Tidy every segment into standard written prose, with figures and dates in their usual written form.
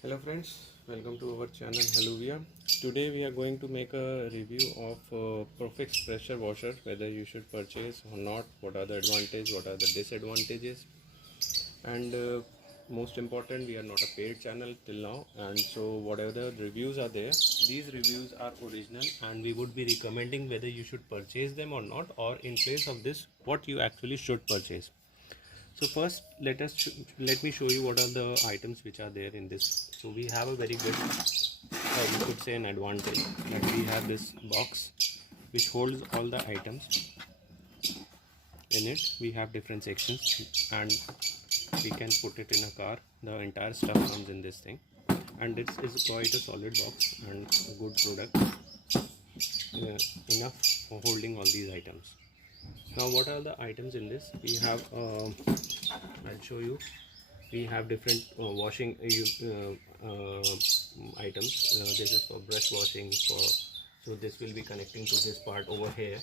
Hello friends, welcome to our channel Halluvia. Today we are going to make a review of Profix pressure washer, whether you should purchase or not, what are the advantages, what are the disadvantages, and most important, we are not a paid channel till now, and so whatever the reviews are there, these reviews are original and we would be recommending whether you should purchase them or not, or in place of this what you actually should purchase. So first let me show you what are the items which are there in this. So we have a very good, or you could say an advantage, that we have this box which holds all the items. In it we have different sections and we can put it in a car. The entire stuff comes in this thing, and it is quite a solid box and a good product, enough for holding all these items. Now what are the items in this? We have I'll show you. We have different washing items. This is for brush washing, so this will be connecting to this part over here,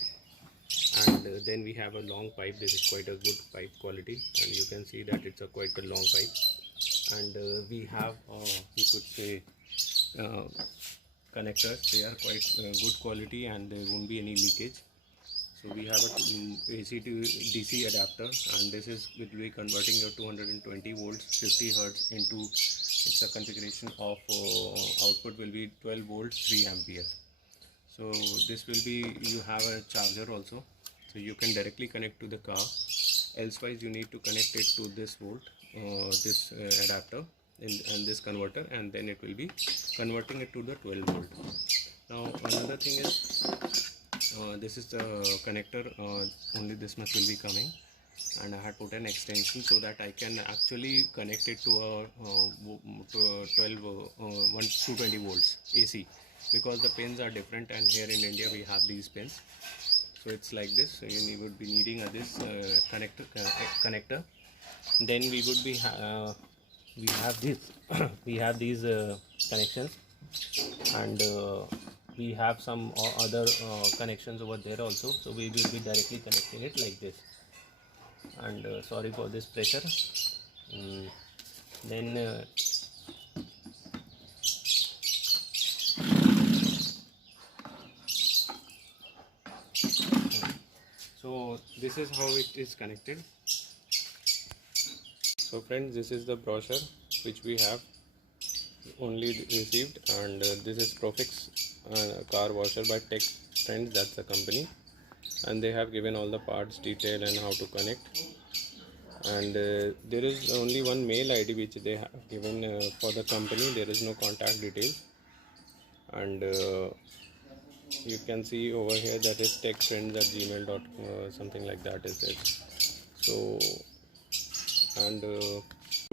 and then we have a long pipe. This is quite a good pipe quality, and you can see that it's a quite a long pipe. And we have you could say connectors. They are quite good quality and there won't be any leakage. So we have a AC to DC adapter, and this is will be converting your 220 volts 50 hertz into, it's a configuration of output will be 12 volts 3 amperes. So this will be, you have a charger also, so you can directly connect to the car. Elsewise you need to connect it to this volt, this adapter and this converter, and then it will be converting it to the 12 volt. Now another thing is, this is the connector, only this much will be coming, and I had put an extension so that I can actually connect it to a 220 volts AC, because the pins are different, and here in India we have these pins. So it's like this. So you would be needing this connector. Then we would be we have this we have these connections, and we have some other connections over there also. So we will be directly connecting it like this. And sorry for this pressure. Then so this is how it is connected. So friends, this is the brochure which we have only received, and this is Profix car washer by Tech Trends, that's the company, and they have given all the parts detail and how to connect. And there is only one mail ID which they have given for the company. There is no contact details, and you can see over here that is techtrends@gmail.com, something like that is it. So, and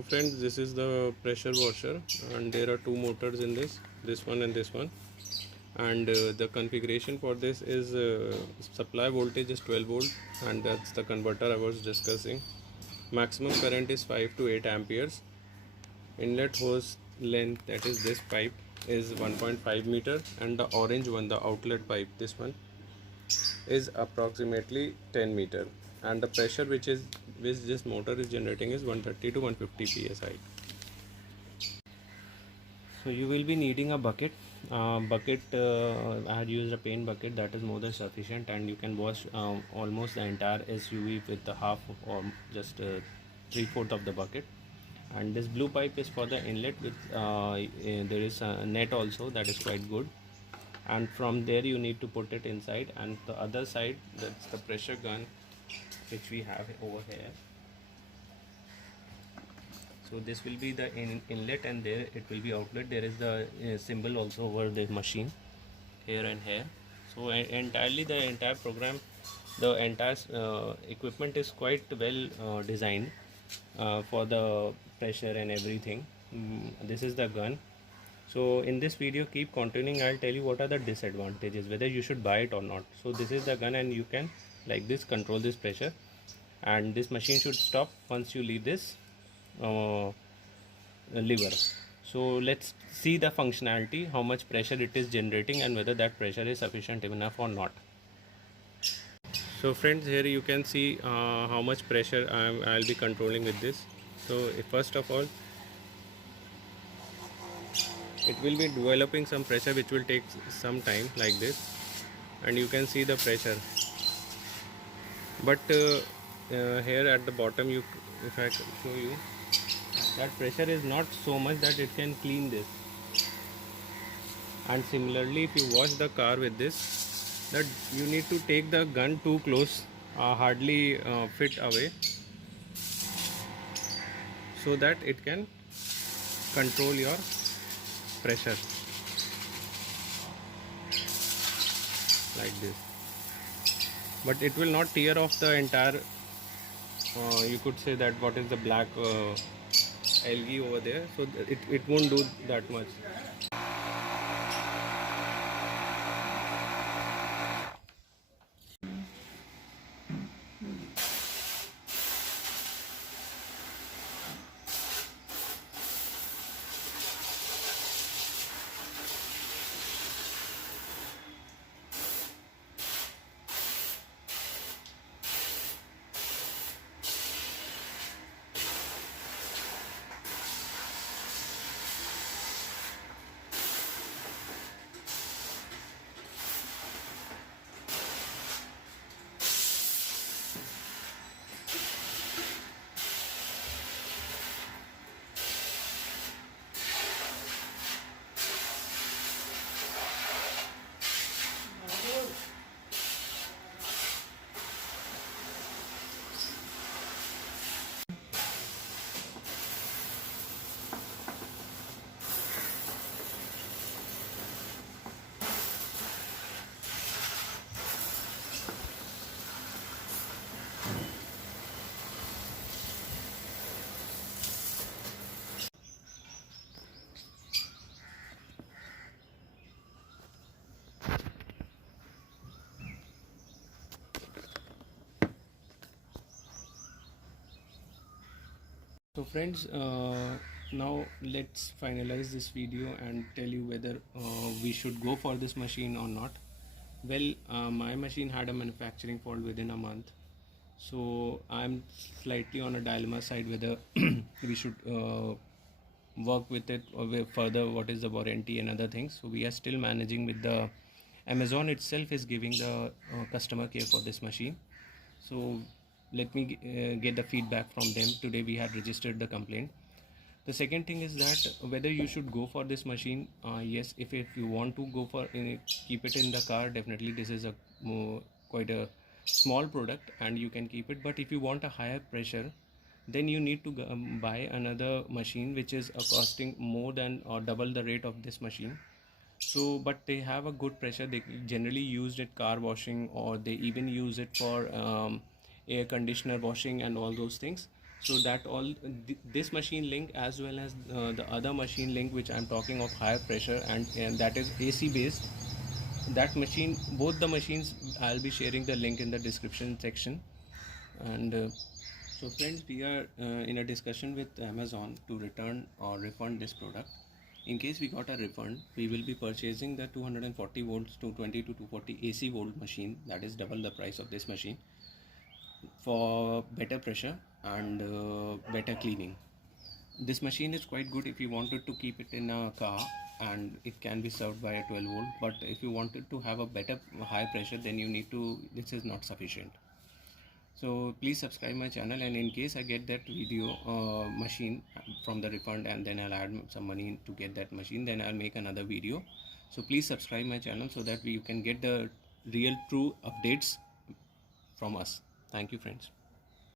friends, this is the pressure washer, and there are two motors in this one and this one. And the configuration for this is supply voltage is 12 volt, and that's the converter I was discussing. Maximum current is 5 to 8 amperes. Inlet hose length, that is this pipe, is 1.5 meter, and the orange one, the outlet pipe, this one, is approximately 10 meter, and the pressure which this motor is generating is 130 to 150 psi. So you will be needing a bucket. I had used a paint bucket, that is more than sufficient, and you can wash almost the entire SUV with the half or just 3/4 of the bucket. And this blue pipe is for the inlet, with there is a net also, that is quite good, and from there you need to put it inside. And the other side, that's the pressure gun which we have over here. So this will be the inlet, and there it will be outlet. There is the symbol also over the machine here and here. So entirely the entire program, the entire equipment is quite well designed for the pressure and everything. This is the gun. So in this video, keep continuing, I'll tell you what are the disadvantages, whether you should buy it or not. So this is the gun, and you can like this control this pressure, and this machine should stop once you leave this lever. So let's see the functionality, how much pressure it is generating, and whether that pressure is sufficient enough or not. So friends, here you can see how much pressure I'll be controlling with this. So first of all, it will be developing some pressure which will take some time, like this, and you can see the pressure. But here at the bottom, if I can show you, that pressure is not so much that it can clean this. And similarly, if you wash the car with this, that you need to take the gun too close, hardly fit away, so that it can control your pressure, like this. But it will not tear off the entire, you could say that what is the black algae over there, so it won't do that much. So friends, now let's finalize this video and tell you whether we should go for this machine or not. Well, my machine had a manufacturing fault within a month, so I'm slightly on a dilemma side whether we should work with it or further, what is the warranty and other things. So we are still managing with the Amazon itself is giving the customer care for this machine. So let me get the feedback from them. Today we had registered the complaint. The second thing is that whether you should go for this machine. Yes, if you want to go for keep it in the car, definitely this is a quite a small product and you can keep it. But if you want a higher pressure, then you need to buy another machine which is costing more than or double the rate of this machine. So but they have a good pressure. They generally used it car washing, or they even use it for air conditioner washing and all those things. So that all this machine link as well as the other machine link which I'm talking of higher pressure, and that is AC based, that machine, both the machines, I'll be sharing the link in the description section. And so friends, we are in a discussion with Amazon to return or refund this product. In case we got a refund, we will be purchasing the 240 volts to 20 to 240 AC volt machine, that is double the price of this machine, for better pressure and better cleaning. This machine is quite good if you wanted to keep it in a car, and it can be served by a 12 volt. But if you wanted to have a better high pressure, then you need to, this is not sufficient. So please subscribe my channel, and in case I get that video machine from the refund and then I'll add some money to get that machine, then I'll make another video. So please subscribe my channel so that you can get the real true updates from us. Thank you friends.